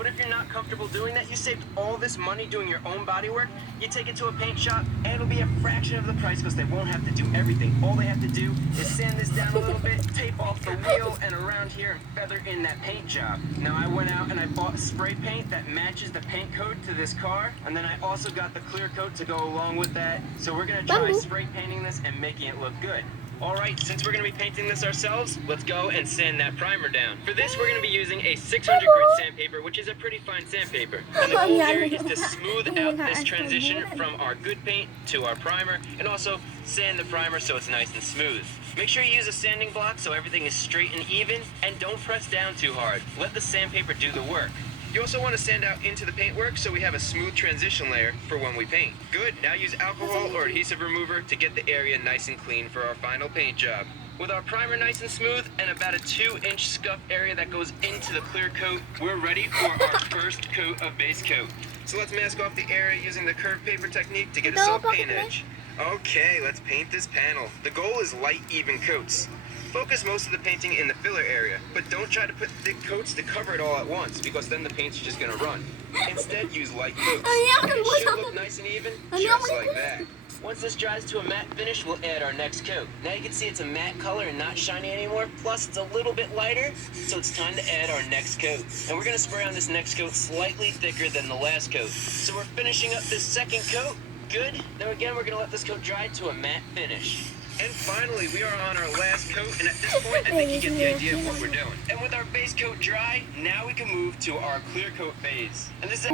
But if you're not comfortable doing that, you saved all this money doing your own body work. You take it to a paint shop, and it'll be a fraction of the price because they won't have to do everything. All they have to do is sand this down a little bit, tape off the wheel and around here, and feather in that paint job. Now, I went out and I bought spray paint that matches the paint coat to this car, and then I also got the clear coat to go along with that. So we're gonna try spray painting this and making it look good. All right, since we're going to be painting this ourselves, let's go and sand that primer down. For this, we're going to be using a 600 grit sandpaper, which is a pretty fine sandpaper. And the goal here is to smooth out this transition from our good paint to our primer, and also sand the primer so it's nice and smooth. Make sure you use a sanding block so everything is straight and even, and don't press down too hard. Let the sandpaper do the work. You also want to sand out into the paintwork so we have a smooth transition layer for when we paint. Good, now use alcohol or adhesive remover to get the area nice and clean for our final paint job. With our primer nice and smooth and about a 2-inch scuff area that goes into the clear coat, we're ready for our first coat of base coat. So let's mask off the area using the curved paper technique to get a soft paint edge. Okay, let's paint this panel. The goal is light, even coats. Focus most of the painting in the filler area, but don't try to put thick coats to cover it all at once, because then the paint's just gonna run. Instead, use light coats. And it should look nice and even, just like that. Once this dries to a matte finish, we'll add our next coat. Now you can see it's a matte color and not shiny anymore, plus it's a little bit lighter, so it's time to add our next coat. And we're gonna spray on this next coat slightly thicker than the last coat. So we're finishing up this second coat. Good. Now again, we're gonna let this coat dry to a matte finish. And finally, we are on our last coat, and at this point, I think you get the idea of what we're doing. And with our base coat dry, now we can move to our clear coat phase. And this is